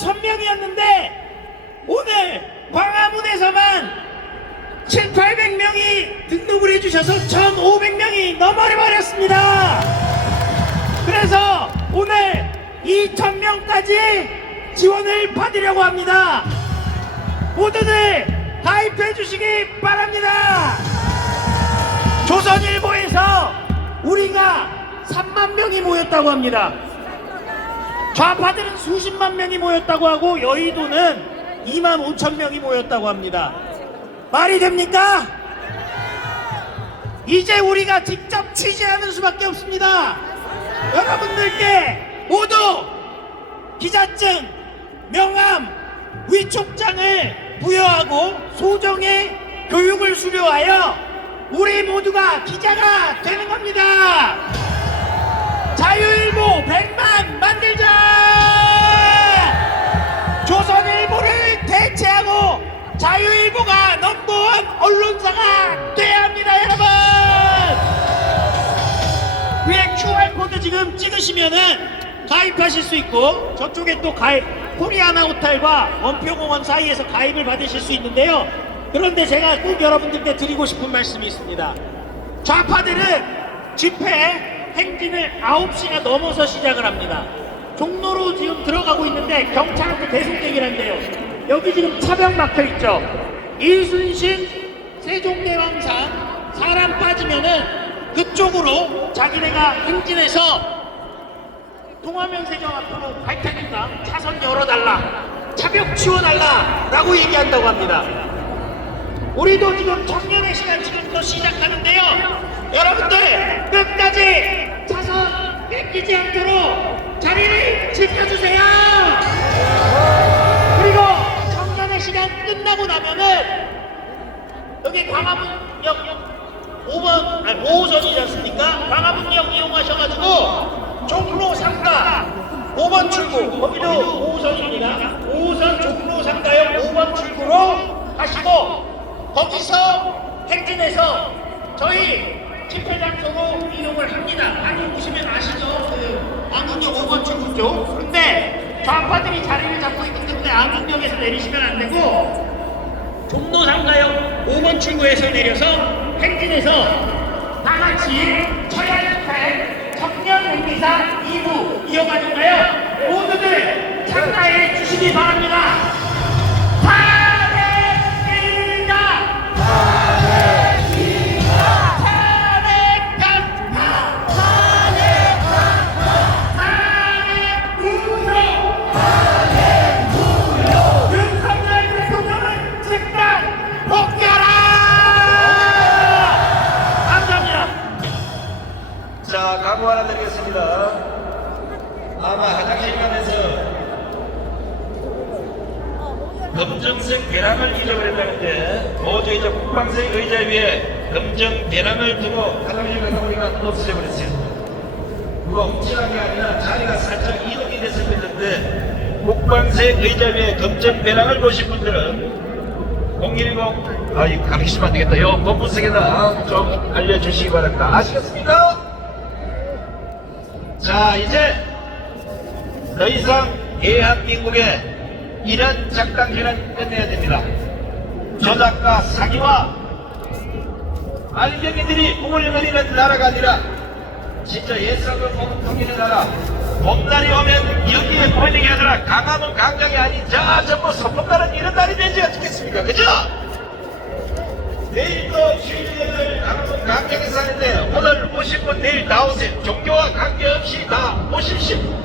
1000명이었는데 오늘 광화문에서만 7, 800명이 등록을 해주셔서 1,500명이 넘어버렸습니다. 그래서 오늘 2,000명까지 지원을 받으려고 합니다. 모두들 가입해 주시기 바랍니다. 조선일보에서 우리가 3만 명이 모였다고 합니다. 좌파들은 수십만 명이 모였다고 하고 여의도는 2만 5천 명이 모였다고 합니다. 말이 됩니까? 이제 우리가 직접 취재하는 수밖에 없습니다. 여러분들께 모두 기자증, 명함, 위촉장을 부여하고 소정의 교육을 수료하여 우리 모두가 기자가 되는 겁니다. 자유일보 100만 자유일보가 넘버원 언론사가 돼야 합니다, 여러분! 위에 QR코드 지금 찍으시면은 가입하실 수 있고 저쪽에 또 가입 코리아나 호텔과 원표공원 사이에서 가입을 받으실 수 있는데요. 그런데 제가 꼭 여러분들께 드리고 싶은 말씀이 있습니다. 좌파들은 집회 행진을 9시가 넘어서 시작을 합니다. 종로로 지금 들어가고 있는데 경찰한테 대속되긴 한데요. 여기 지금 차벽 막혀 있죠. 이순신 세종대왕상 사람 빠지면은 그쪽으로 자기네가 행진해서 동화면세점 앞으로 갈 테니까 차선 열어달라. 차벽 치워달라 라고 얘기한다고 합니다. 우리도 지금 청년의 시간 지금부터 시작하는데요. 여러분들 끝까지 차선 뺏기지 않도록 자리를 지켜주세요 시간 끝나고 나면은 여기 광화문역 5번, 아니 5호선이지 않습니까? 광화문역 이용하셔가지고 종로 상가 5번 출구 거기도 5호선입니다 5호선 종로 상가역 5번 출구로 가시고 거기서 행진해서 저희 집회 장소로 이용을 합니다 많이 오시면 아시죠? 그 안국역 5번 출구 쪽 근데 좌파들이 자리를 잡고 때문에 안국역에서 내리시면 안 되고 종로 상가역 5번 출구에서 내려서 행진해서 다 같이 천연집회 청년 행기사 2부 이어가니까요? 모두들 참가해 주시기 바랍니다 자, 광고 하나 드리겠습니다. 아마 화장실 가면서 검정색 배낭을 잊어버렸다는데 어제 이제 국방색 의자 위에 검정 배낭을 두고 화장실 가다 보니까 없어져 버렸어요. 그거 훔치는 게 아니라 자리가 살짝 이동이 됐을 텐데 국방색 의자 위에 검정 배낭을 보신 분들은 010 아 이거 가르치시면 안 되겠다. 요 법무색에다 좀 알려주시기 바랍니다. 아시겠습니까? 자 이제 더 이상 대한민국의 이런 작당기는 끝내야 됩니다. 조작과 사기와 알갱이들이 꿈을 거리는 나라가 아니라 진짜 예상을 먹는 나라 봄날이 오면 여기에 보이게 하더라 강화문 강정이 아닌 저 전부 선풍가는 이런 날이 되지 않겠습니까 그죠? 내일도 오늘 오신 분 내일 나오세요. 종교와 관계없이 다 오십시오.